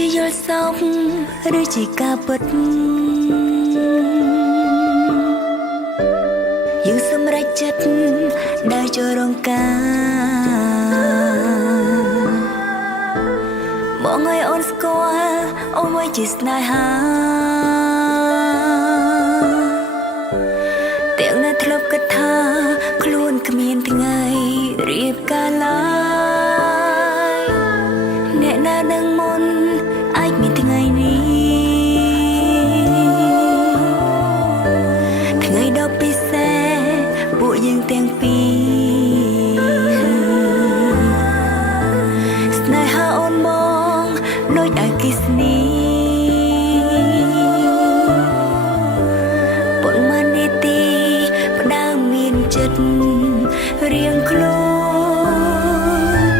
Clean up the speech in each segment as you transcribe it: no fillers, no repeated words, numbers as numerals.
ជាយល់សោកឬជាការពិតយើងសម្រេចចិត្តដើរចូលរងការបងឲ្យអូនស្គាល់អូនមិនជាស្នេហាទាំងនៅធ្លាប់គិតថាខ្លួនគ្មានថ្ងៃរៀបការឡើយអ្នកណានឹងមុនអាចមានថ្ងៃនេះថ្ងៃដ៏ពិសេសពួកយើងទាំងពីរស្នេហាអូនមកដូចអគ្គិសនីប៉ុន្មាននាទីផ្ដើមមានចិត្តរៀងខ្លួន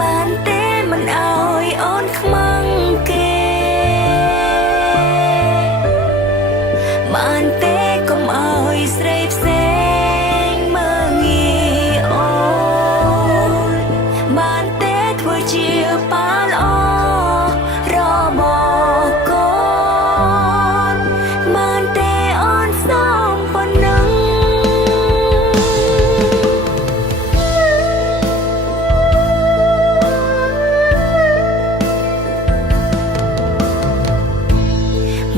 បានទេមិនអោយអូនខ្មាំងគេបានទេកុំអោយស្រីផ្សេងមើងងាយអូនបានទេធ្វើជាប៉ាល្អរបស់កូនបានទេអូនសំប៉ុណ្ណឹង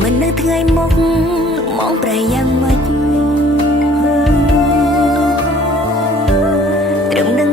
មិននៅថ្ងៃមុខមកប្រែយ៉ាងម៉េចត្រឹមនឹង